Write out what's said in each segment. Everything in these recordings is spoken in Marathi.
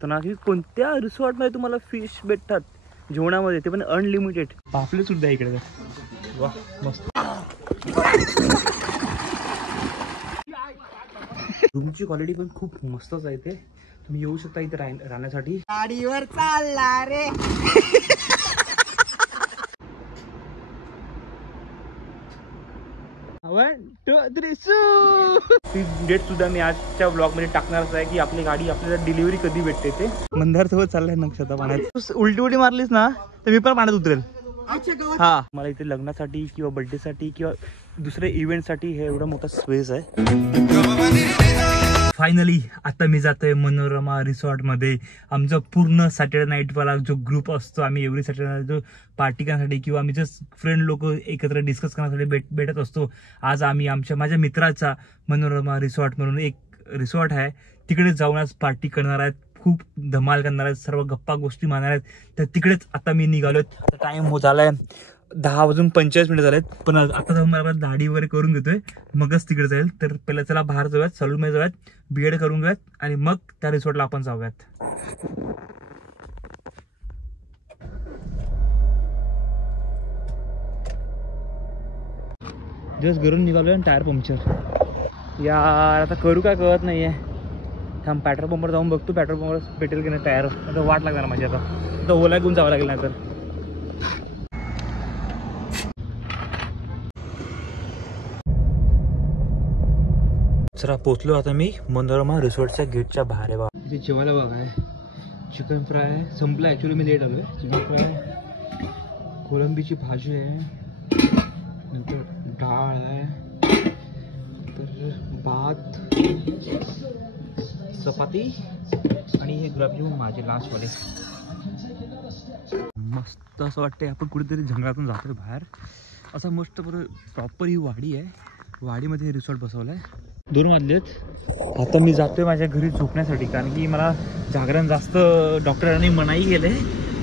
असतं ना की कोणत्या रिसॉर्टमध्ये तुम्हाला फिश भेटतात जेवणामध्ये, ते पण अनलिमिटेड. पापलेट सुद्धा इकडे. वा मस्त. रूमची क्वालिटी पण खूप मस्तच आहे. ते तुम्ही येऊ शकता इथे राहण्यासाठी. गाडीवर चालला रे. ती डेट सुद्धा मी आजच्या ब्लॉग मध्ये टाकणारच आहे की आपली गाडी आपल्याला डिलिव्हरी कधी भेटते ते. मंदार सोबत चाललाय नक्षता पाण्यात. उलटी उलटी मारलीस ना तर मी पण पाण्यात उतरेल. हा, मला इथे लग्नासाठी किंवा बर्थडे साठी किंवा दुसऱ्या इव्हेंट साठी हे एवढा मोठा स्पेस आहे. फायनली आता मी जातोय मनोरमा रिसॉर्ट मध्ये. आमचा पूर्ण सॅटर्डे नाईट वाला जो ग्रुप असतो, आम्ही एव्हरी सॅटर्डे नाईट जो पार्टी करण्यासाठी किंवा आम्ही जस्ट फ्रेंड लोक एकत्र डिस्कस करण्यासाठी भेटत असतो. आज आम्ही माझ्या मित्राचा मनोरमा रिसॉर्ट म्हणून एक रिसॉर्ट आहे, तिकडे जाऊन आज पार्टी करणार आहेत. खूप धमाल करणार आहेत, सर्व गप्पा गोष्टी मारणार आहेत. तर तिकडेच आता मी निघालोय. टाइम होत आलाय 10:45 झालेत. पण आता जाऊन मला दाढी वगैरे करून घेतोय, मगच तिकडे जाईल. तर पहिला चला बाहेर जाऊयात, सलून मध्ये जाऊयात, बीएड करून घेऊयात आणि मग त्या रिसॉर्टला आपण जाऊयात. जस्ट घरून निघालोय आणि टायर पंक्चर. यार आता करू काय कळत नाहीये. थांब पेट्रोल पंपवर जाऊन बघतो, पेट्रोल पंपवर भेटेल की नाही टायर. आता वाट लागणार माझी. आता ओला घेऊन जावं लागेल नाही तर. जरा पोचलो आता मी मनोरमा रिसॉर्टच्या गेटच्या बाहेर. आहे बा इथे जेवायला बघा आहे. चिकन फ्राय आहे, संपला ॲक्च्युली, मी लेट आलो आहे. चिकन फ्राय, कोलंबीची भाजी आहे, नंतर डाळ आहे, नंतर भात, चपाती आणि हे गुलाबजामुन माझे लास्टवाले. मस्त असं वाटतंय आपण कुठेतरी जंगलातून जातोय बाहेर. असं मस्त प्रॉपर ही वाडी आहे. वाडीमध्ये हे रिसॉर्ट बसवलं आहे. 2 वाजलेत. आता मी जातोय माझ्या घरी झोपण्यासाठी, कारण की मला जागरण जास्त डॉक्टरांनी मनाई केले.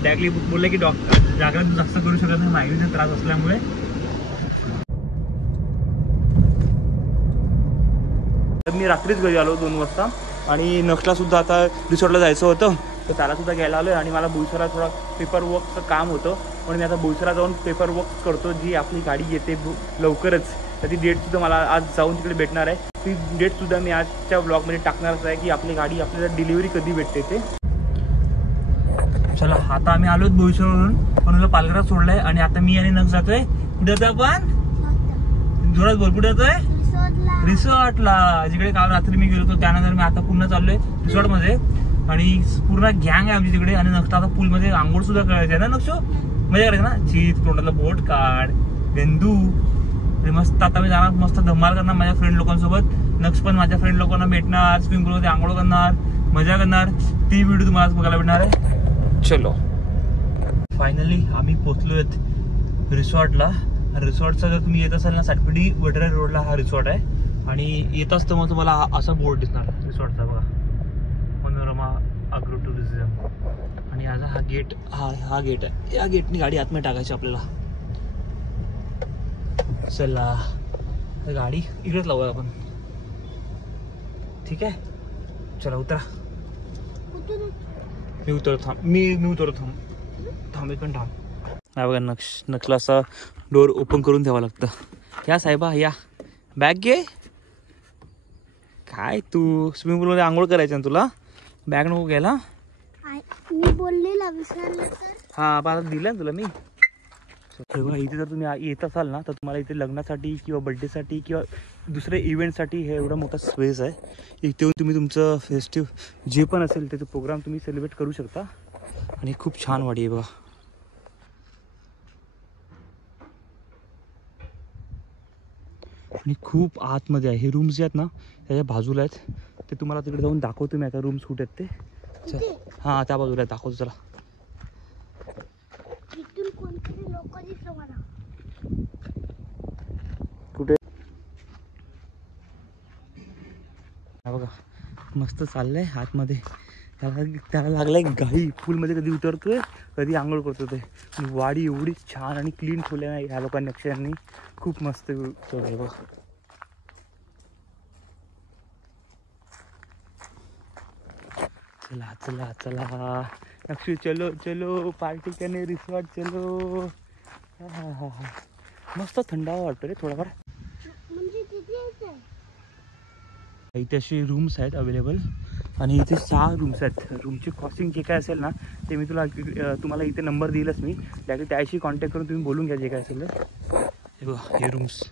डायरेक्टली बोलले की जागरण जास्त करू शकत नाही, मायग्रेनचा त्रास असल्यामुळे. मी रात्रीच घरी आलो 2 वाजता आणि नक्षला सुद्धा आता रिसॉर्टला जायचं होतं, तर त्याला सुद्धा घ्यायला आलो आहे. आणि मला बोईसरला थोडा पेपर वर्कचं काम होतं, म्हणून मी आता बोईसरला जाऊन पेपर वर्क करतो. जी आपली गाडी येते लवकरच, तर ती डेटसुद्धा मला आज जाऊन तिकडे भेटणार आहे. ती डेटसुद्धा मी आजच्या ब्लॉगमध्ये टाकणारच आहे की आपली गाडी आपल्याला डिलिव्हरी कधी भेटते ते. चला आता आम्ही आलोत बोईसरवरून, म्हणून पालघरात सोडलंय. आणि आता मी आणि नक्ष जातोय. कुठे जातोय आपण? जोरात बोल. कुठे जातोय? रिसॉर्टला, जिकडे काल रात्री मी गेलो होतो. त्यानंतर मी आता पुन्हा चाललोय रिसॉर्टमध्ये आणि पूर्ण गँग आहे आमची तिकडे. आणि नक्ष आता पूलमध्ये आंघोळ सुद्धा करायची आहे ना नक्ष? मजा करायची ना? चीज तोंडातला बोट काढ, बेंदू. मस्त आता मी जाणार, मस्त धमाल करणार माझ्या फ्रेंड लोकांसोबत. नक्ष पण माझ्या फ्रेंड लोकांना भेटणार, स्विमिंग पूलमध्ये आंघोळ करणार, मजा करणार. ती व्हिडिओ तुम्हाला बघायला भेटणार आहे. चलो फायनली आम्ही पोहोचलोय रिसॉर्टला. रिसॉर्टचा जर तुम्ही येत असाल ना, सातपेडी वडरे रोडला हा रिसॉर्ट आहे. आणि येत असतं मग तुम्हाला असा बोर्ड दिसणार रिसॉर्टचा बघा, मनोरमा अग्रो टुरिझम. आणि आता हा गेट, हा गेट आहे. या गेटनी गाडी आतमध्ये टाकायची आपल्याला. चला गाडी इकडेच लावूया आपण. ठीक आहे, चला उतरा. मी उतरतो, थांब. मी उतरतो, थांब एक पण थांब. हा बघा, नक्षला असा डोर ओपन करून द्यावं लागतं. या साहेबा या, बॅग घे. काय तू स्विमिंग पूलमध्ये आंघोळ करायचं ना तुला? बॅग नको घ्यायला. मी बोललेला विसरला तर. हा आता दिलं ना तुला मी. इथे जर तुम्ही येत असाल ना, तर तुम्हाला इथे लग्नासाठी किंवा बर्थडेसाठी किंवा दुसऱ्या इव्हेंटसाठी हे एवढा मोठा स्पेस आहे. इथे येऊन तुम्ही तुमचं फेस्टिव्ह जे पण असेल त्याचे प्रोग्राम तुम्ही सेलिब्रेट करू शकता. आणि खूप छान वाडी आहे बघा. आणि खूप आतमध्ये आहे. हे रूम्स जे आहेत ना त्याच्या बाजूला आहेत, ते तुम्हाला तिकडे जाऊन दाखवतो मी आता. रूम्स कुठे आहेत ते. चल हां, त्या बाजूला दाखवतो. चला. कुठे बघा, मस्त चाललंय आतमध्ये. त्याला लागलाय गाई. पूलमध्ये कधी उतरतोय, कधी आंघोळ करतो. ते वाडी एवढी छान आणि क्लीन ठेवली नाही ह्या लोकांनी, अक्षरांनी. खूप मस्त ठेवलंय बघा. चला चला चला नक्षू चलो चलो पार्टी करणे रिसॉर्ट चलो. हा मस्त थंडावा वाटतो रे थोडाफार. म्हणजे किती आहे? इथे असे रूम्स आहेत अवेलेबल आणि इथे 6 रूम्स आहेत. रूमची कॉस्टिंग जे काय असेल ना ते मी तुम्हाला इथे नंबर दिलाच मी डायरेक्ट त्याशी कॉन्टॅक्ट करून तुम्ही बोलून घ्या जे काय असेल. हे बघा हे रूम्स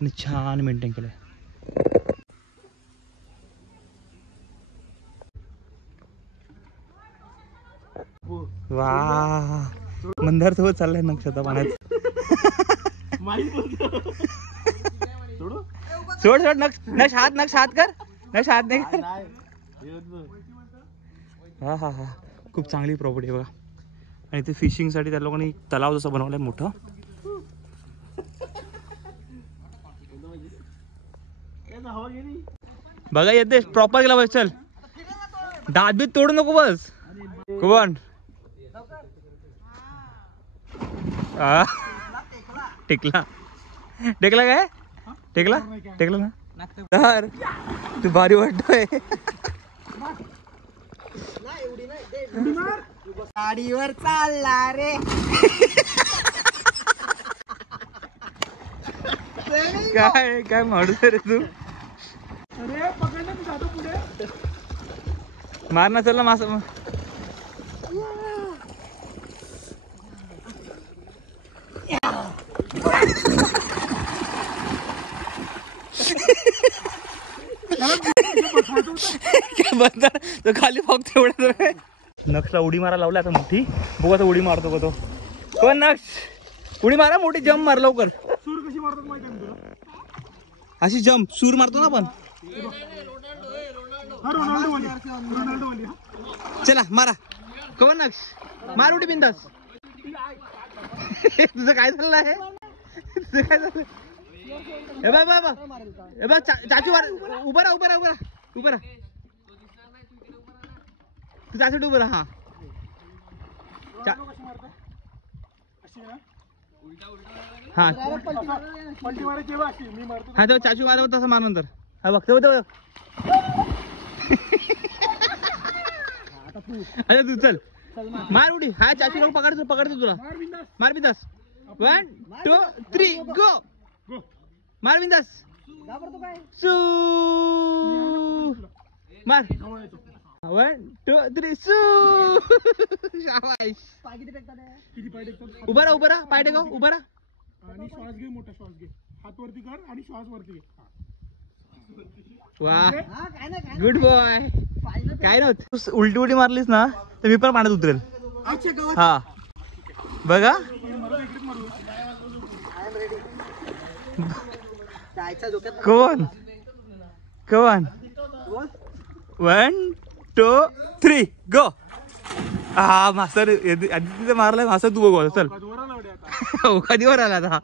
आणि छान मेंटेन केलं आहे. वा मंदार सोबत चाललाय नक्षता पाण्यात. सोड सोड नक्ष हात कर नक्ष हात नाही कर. हा खूप चांगली प्रॉपर्टी आहे बघा. आणि ते फिशिंगसाठी त्या लोकांनी तलाव जसं बनवलाय मोठं. बघा येते प्रॉपर गेला बस. चल दात बीत तोडू नको बस. कोण टेकला टेकला काय टेकला ना तर तू भारी वाटतोय. गाडीवर चालला रे. काय काय माणूस रे तू. मार ना चल ना मासा. तो खाली फक्त एवढा नक्षला उडी मारा लावला आता मोठी. बघू आता उडी मारतो का तो. कोण नक्ष उडी मारा मोठी जम्प मार लवकर. सूर कशी मारतात माहिती आहे तुला. अशी जम्प सूर मारतो ना आपण. चला मारा कोण नक्ष मार उडी बिंदास. तुझं काय चाललं आहे तुझं काय चाललं. हे बघ चाचू उभा राहा तू चाचू उभं राहा. हा तेव्हा चाचू मारा तसं मार नंतर. हा बघ तेव्हा अच्छा तू चल मार उडी. हा चाचू लोक पकडतो तुला. मार बिंदास. 1 2 3 गो. मार बिंदास. सू मार. 1 2 3 सू. उभा राहा पाय टेका उभा राहा आणि श्वास घे. मोठा श्वास घे. हात वरती कर आणि श्वास वरती घे. वा गुड बॉय. काय नव्हतं उलटी मारलीस ना तर मी पण पाण्यात उतरेल. हा बघा कोण 1 2 3 गो. हा मास्तर आधी मारलाय मास्तर तू बघ. चल कधी वर आला आता.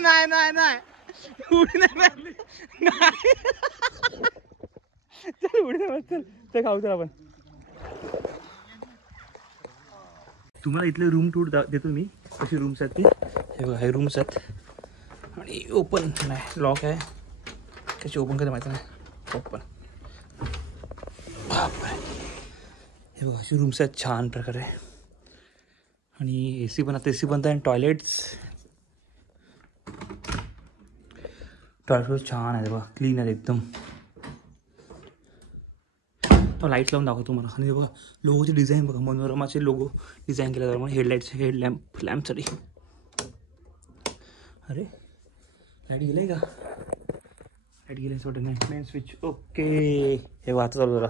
नाही उडी नाही मारली. चल उडी नाही चल ते खाऊ चल आपण. तुम्हाला इथले रूम टूर देतो मी कशी रूम्स आहेत ती. हे बघा हे रूम्स आहेत आणि ओपन नाही लॉक आहे. कशी ओपन करते माहिती नाही. ओपन हे बघा अशी रूम्स आहेत छान प्रकारे. आणि AC पण आता AC पण आहे. टॉयलेट्स छान आहे बघा क्लीन आहे एकदम. तो लाईट्स लावून दाखवतो तुम्हाला. आणि बघा लोगोची डिझाईन बघा मनोरमाचे लोगो डिझाईन केला जातो हेडलाईटचे लॅम्पसाठी. अरे लाईट गेलाय का. लाईट गेलाय सोडं नाही. Main switch okay. हे वाचा चालू जरा.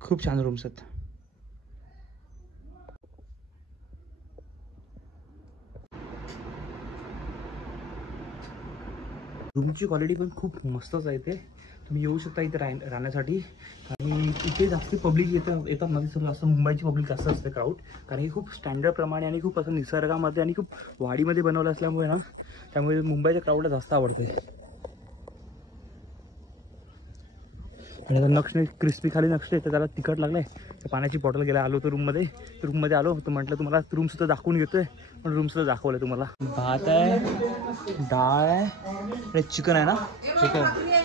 खूप छान रूम्स आहेत. रूमची क्वालिटी पण खूप मस्तच आहे. ते तुम्ही येऊ शकता इथे राहण्यासाठी. आणि इथे जास्त पब्लिक येतात मध्ये सर असं मुंबईची पब्लिक जास्त असते क्राऊड. कारण की खूप स्टँडर्ड प्रमाणे आणि खूप असं निसर्गामध्ये आणि खूप वाडीमध्ये बनवलं असल्यामुळे ना त्यामुळे मुंबईच्या क्राऊडला जास्त आवडते. आणि आता नक्षने क्रिस्पी खाली नक्षले तर त्याला तिखट लागलं आहे. तर पाण्याची बॉटल गेला आलो तर रूममध्ये आलो तर म्हटलं तुम्हाला रूमसुद्धा दाखवून घेतोय. पण रूमसुद्धा दाखवलं तुम्हाला. भात आहे, डाळ आहे आणि चिकन आहे ना,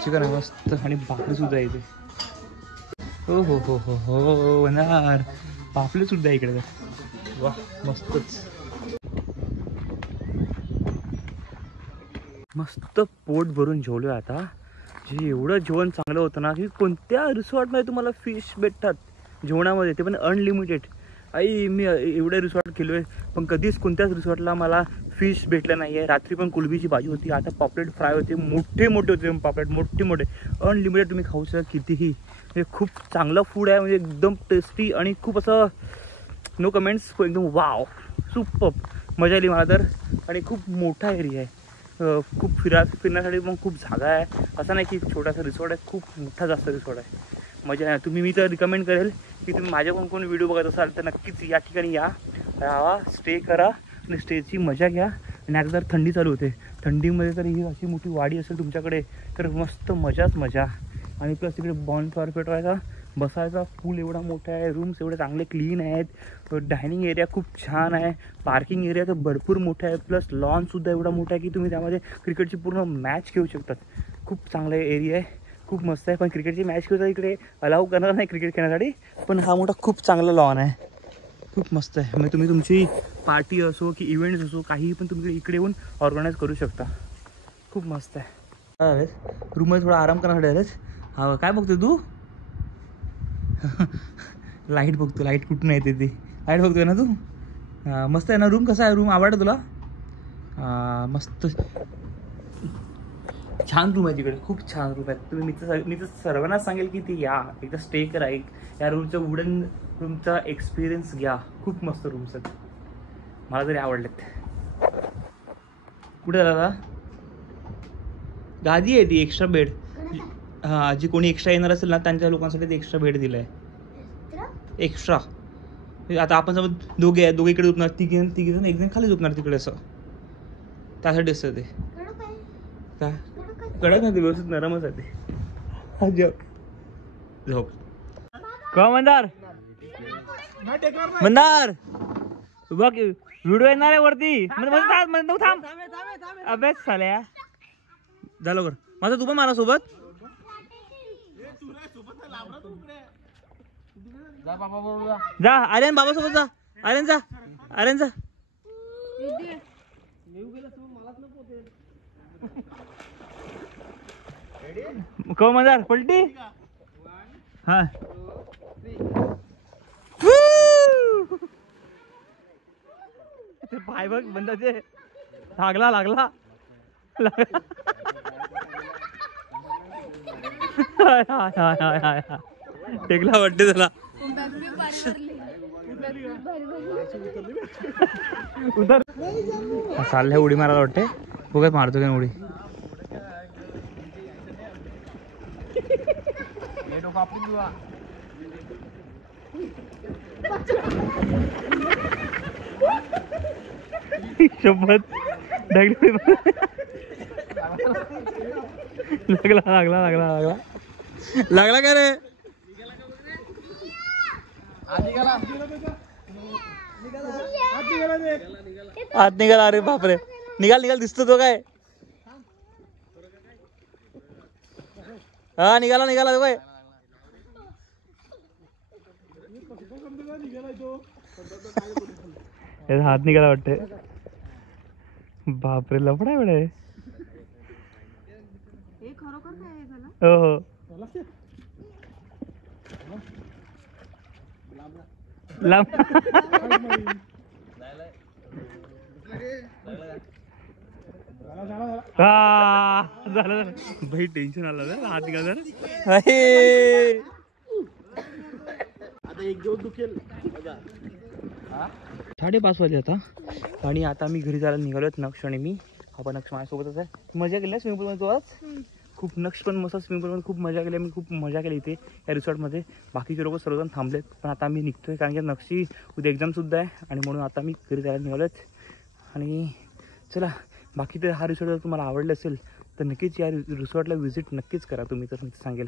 चिकन आहे मस्त आणि भाकरीसुद्धा आहे इथे. हो हो हो हो हो वनार पापलेसुद्धा आहे इकडे. वा मस्तच. मस्त पोट भरून जेवलो आता. जे एवढं जेवण चांगलं होतं ना की कोणत्या रिसॉर्टमध्ये तुम्हाला फिश भेटतात जेवणामध्ये, ते पण अनलिमिटेड. मी एवढे रिसॉर्ट केलो आहे पण कधीच कोणत्याच रिसॉर्टला मला फिश भेटलं नाही आहे. रात्री पण कुलबीची भाजी होती, आता पॉपलेट फ्राय होते, मोठे मोठे होते पॉपलेट, मोठे अनलिमिटेड तुम्ही खाऊ शकता कितीही. म्हणजे खूप चांगलं फूड आहे, म्हणजे एकदम टेस्टी आणि खूप असं नो कमेंट्स, एकदम वाव सुपर मजा आली मला तर. आणि खूप मोठा एरिया आहे, खूप फिरण्यासाठी पण खूप जागा आहे. असं नाही की छोटासा रिसॉर्ट आहे, खूप मोठा जास्त रिसॉर्ट आहे. मजा आहे. मी तर रिकमेंड करेल की तुम्ही माझ्या कोण व्हिडिओ बघत असाल तर नक्कीच या ठिकाणी या, राहा, स्टे करा आणि स्टेची मजा घ्या. आणि आता जर थंडी चालू होते, थंडीमध्ये तर ही अशी मोठी वाडी असेल तुमच्याकडे तर मस्त मजाच मजा. आणि प्लस तिकडे बॉनफायर पेटवायचा, बसायचा, पूल एवढा मोठा आहे, रूम्स एवढे चांगले क्लीन आहेत, डायनिंग एरिया खूप छान आहे, पार्किंग एरिया तर भरपूर मोठा आहे, प्लस लॉनसुद्धा एवढा मोठा आहे की तुम्ही त्यामध्ये क्रिकेटची पूर्ण मॅच खेळू शकतात. खूप चांगला एरिया आहे, खूप मस्त आहे. पण क्रिकेटची मॅच खेळता इकडे अलाउ करणार नाही क्रिकेट खेळण्यासाठी, पण हा मोठा खूप चांगला लॉन आहे, खूप मस्त आहे. म्हणजे तुम्ही तुमची पार्टी असो की इव्हेंट्स असो काही पण तुम्ही इकडे येऊन ऑर्गनाईज करू शकता. खूप मस्त आहे. रूममध्ये थोडा आराम करण्यासाठी आलेच. हा काय बघतोय तू? लाईट बघतो, लाईट कुठून येते ती लाईट बघतोय ना तू? मस्त आहे ना रूम? कसा आहे रूम? आवडतं तुला? मस्त छान रूम आहे तिकडे, खूप छान रूम आहे. तुम्ही मी तर सर्वांना सांगेल की ती या एकदा स्टे करा, या रूमचं रूमचा एक्सपिरियन्स घ्या. खूप मस्त रूम्स आहेत, मला तरी आवडलेत. कुठे झाला? गादी आहे ती, एक्स्ट्रा बेड. हां, जी कोणी एक्स्ट्रा येणार असेल ना त्यांच्या लोकांसाठी ते एक्स्ट्रा बेड दिलं आहे, एक्स्ट्रा. आता आपण समज दोघे इकडे झोपणार, तिघे जण एक जण खाली झोपणार तिकडे, असं त्यासाठी असतं ते. काय कडक नाही, ते व्यवस्थित नरमच आहे ते. झोप का मंदार? मंदार बघ व्हिडिओ येणार आहे वरती. थांब अभ्यास झाल्या झालं कर माझा. तू पण मला सोबत जा. आर्यन बाबा सोबत जा. आर्यन जा. कव मंदार पलटी. हा ते पाय बघ बंदाचे. लागला टेकला वाटते त्याला. उतर चाललंय उडी मारायला वाटते. बघत मारतो का उडी. शपथ ढगली. लागला का रे? आत निघाला. अरे बापरे, निघाल दिसतो तो काय? हा निघाला तो काय? हात निघाला वाटते. बापरे लफडा वेळ. हो झालं भाई, टेन्शन आलं हात निघाला. एक दिवस दुखेल. 5:30 वाजले आता आणि आता मी घरी जायला निघालोत. नक्ष आणि मी. आपण नक्ष माझ्यासोबतच आहे. मजा केली स्विमिंग पूलमध्ये तू आज? खूप नक्ष पण मस्त स्विमिंग पूलमध्ये खूप मजा केली. मी खूप मजा केली इथे या रिसॉर्टमध्ये. बाकीचे लोक सर्वजण थांबलेत पण आता मी निघतोय कारण की नक्षी उद्या एक्झामसुद्धा आहे आणि म्हणून आता मी घरी जायला निघालोत. आणि चला बाकी तर हा रिसॉर्ट जर तुम्हाला आवडलं असेल तर नक्कीच या रिसॉर्टला व्हिजिट नक्कीच करा तुम्ही, तर मी सांगेल.